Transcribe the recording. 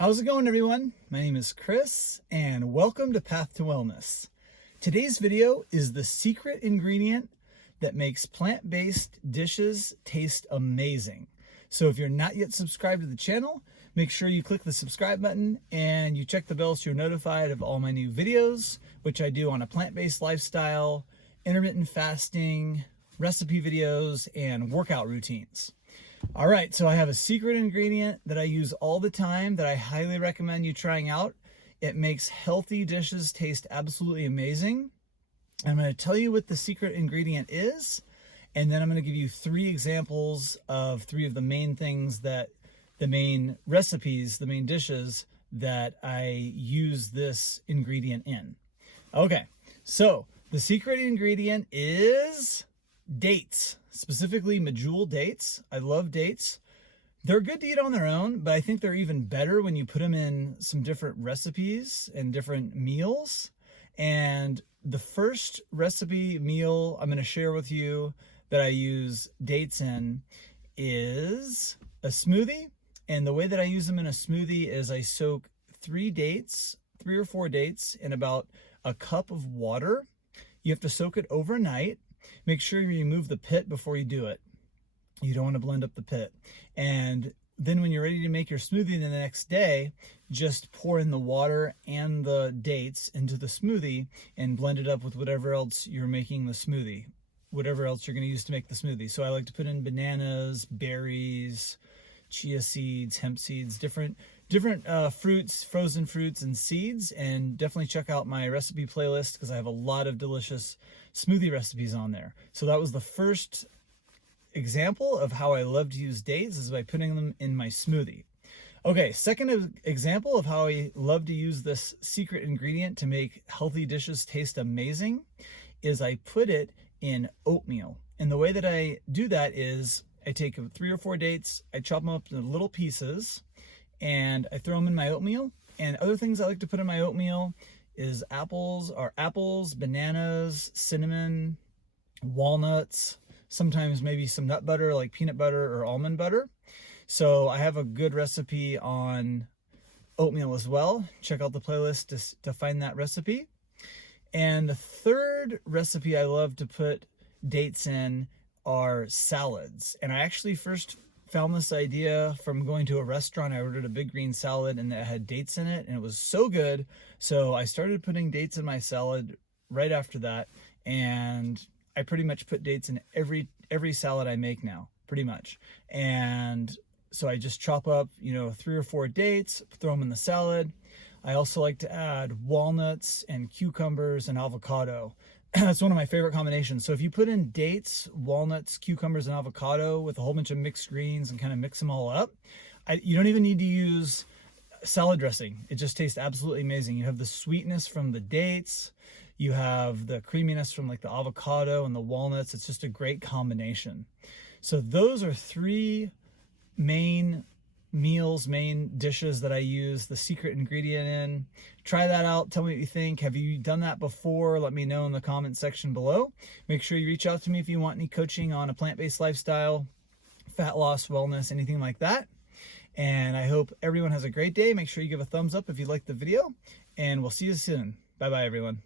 How's it going, everyone? My name is Chris and welcome to Path to Wellness. Today's video is the secret ingredient that makes plant-based dishes taste amazing. So if you're not yet subscribed to the channel, make sure you click the subscribe button and you check the bell so you're notified of all my new videos, which I do on a plant-based lifestyle, intermittent fasting, recipe videos, and workout routines. All right, so I have a secret ingredient that I use all the time that I highly recommend you trying out. It makes healthy dishes taste absolutely amazing. I'm going to tell you what the secret ingredient is, and then I'm going to give you three examples of three of the main things that the main recipes, the main dishes that I use this ingredient in. Okay, so the secret ingredient is dates, specifically medjool dates. I love dates. They're good to eat on their own, but I think they're even better when you put them in some different recipes and different meals. And the first recipe meal I'm going to share with you that I use dates in is a smoothie. And the way that I use them in a smoothie is I soak three or four dates in about a cup of water. You have to soak it overnight. Make sure you remove the pit before you do it. You don't want to blend up the pit. And then when you're ready to make your smoothie the next day, just pour in the water and the dates into the smoothie and blend it up with whatever else you're making the smoothie, whatever else you're going to use to make the smoothie. So I like to put in bananas, berries, chia seeds, hemp seeds, different fruits, frozen fruits and seeds. And definitely check out my recipe playlist because I have a lot of delicious smoothie recipes on there. So that was the first example of how I love to use dates, is by putting them in my smoothie. Okay, second example of how I love to use this secret ingredient to make healthy dishes taste amazing is I put it in oatmeal. And the way that I do that is I take 3 or 4 dates, I chop them up into little pieces, and I throw them in my oatmeal. And other things I like to put in my oatmeal is apples, bananas, cinnamon, walnuts, sometimes maybe some nut butter like peanut butter or almond butter. So I have a good recipe on oatmeal as well. Check out the playlist to find that recipe. And the third recipe I love to put dates in are salads. And I actually first found this idea from going to a restaurant. I ordered a big green salad and it had dates in it and it was so good. So I started putting dates in my salad right after that. And I pretty much put dates in every salad I make now, pretty much. And so I just chop up, 3 or 4 dates, throw them in the salad. I also like to add walnuts and cucumbers and avocado. That's one of my favorite combinations. So if you put in dates, walnuts, cucumbers, and avocado with a whole bunch of mixed greens and kind of mix them all up, you don't even need to use salad dressing. It just tastes absolutely amazing. You have the sweetness from the dates. You have the creaminess from like the avocado and the walnuts. It's just a great combination. So those are 3 main meals, main dishes that I use the secret ingredient in. Try that out. Tell me what you think. Have you done that before? Let me know in the comment section below. Make sure you reach out to me if you want any coaching on a plant-based lifestyle, fat loss, wellness, anything like that. And I hope everyone has a great day. Make sure you give a thumbs up if you liked the video, and we'll see you soon. Bye-bye, everyone.